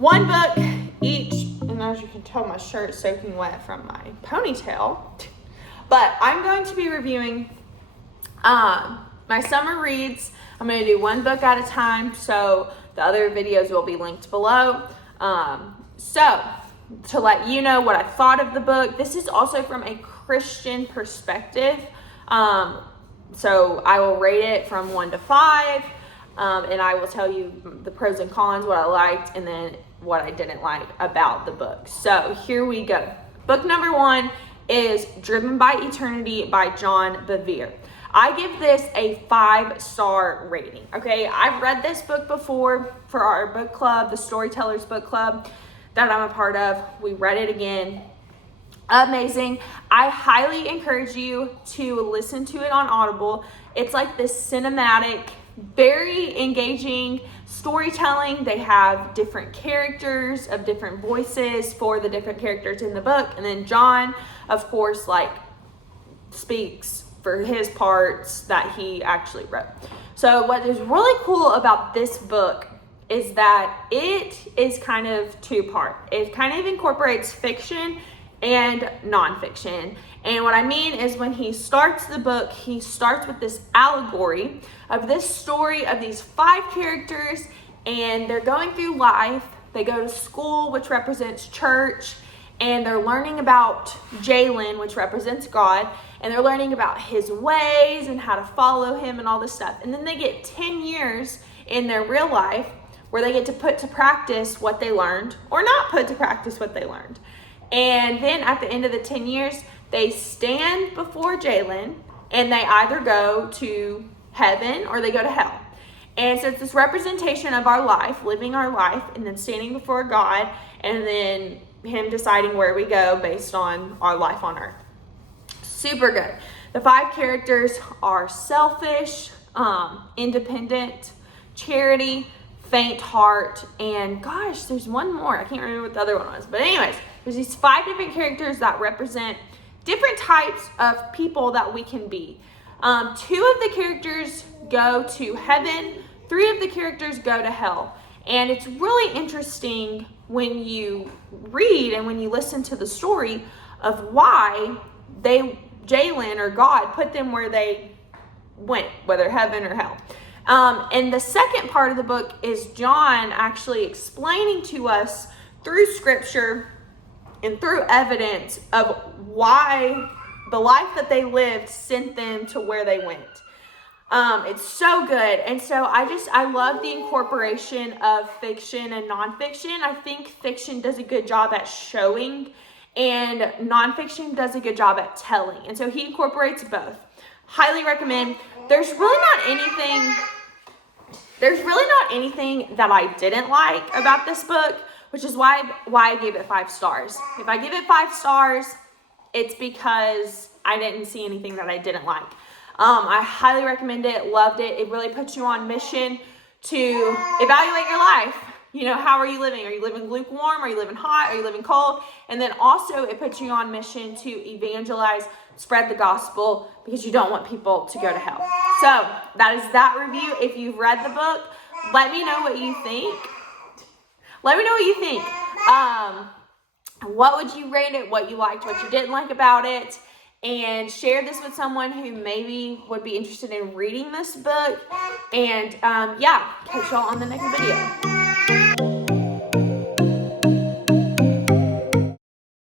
one book each. And as you can tell, my shirt is soaking wet from my ponytail. But I'm going to be reviewing my summer reads. I'm going to do one book at a time, so the other videos will be linked below. So to let you know what I thought of the book, this is also from a Christian perspective. So I will rate it from 1 to 5, and I will tell you the pros and cons, what I liked, and then what I didn't like about the book. So here we go. Book number 1 is Driven by Eternity by John Bevere. I give this a 5-star rating. Okay, I've read this book before for our book club, the Storytellers Book Club that I'm a part of. We read it again. Amazing. I highly encourage you to listen to it on Audible. It's like this cinematic, very engaging storytelling. They have different characters of different voices for the different characters in the book. And then John, of course, like speaks for his parts that he actually wrote. So what is really cool about this book is that it is kind of two-part. It kind of incorporates fiction and nonfiction. And what I mean is when he starts the book, he starts with this allegory of this story of these 5 characters, and they're going through life. They go to school, which represents church, and they're learning about Jalen, which represents God, and they're learning about his ways and how to follow him and all this stuff. And then they get 10 years in their real life where they get to put to practice what they learned or not put to practice what they learned. And then at the end of the 10 years, they stand before Jalen and they either go to heaven or they go to hell. And so it's this representation of our life, living our life, and then standing before God, and then him deciding where we go based on our life on earth. Super good. The 5 characters are selfish, independent, charity, faint heart, and gosh, there's one more. I can't remember what the other one was. But anyways, there's these 5 different characters that represent different types of people that we can be. 2 of the characters go to heaven. 3 of the characters go to hell. And it's really interesting when you read and when you listen to the story of why Jalen or God put them where they went, whether heaven or hell. And the second part of the book is John actually explaining to us through scripture and through evidence of why the life that they lived sent them to where they went. It's so good. And so I love the incorporation of fiction and nonfiction. I think fiction does a good job at showing and nonfiction does a good job at telling. And so he incorporates both. Highly recommend. There's really not anything that I didn't like about this book, which is why I gave it 5 stars. If I give it 5 stars, it's because I didn't see anything that I didn't like. I highly recommend it, loved it. It really puts you on mission to evaluate your life. You know, how are you living? Are you living lukewarm? Are you living hot? Are you living cold? And then also it puts you on mission to evangelize, spread the gospel, because you don't want people to go to hell. So that is that review. If you've read the book, let me know what you think. Let me know what you think. What would you rate it? What you liked, what you didn't like about it? And share this with someone who maybe would be interested in reading this book. And yeah, catch y'all on the next video.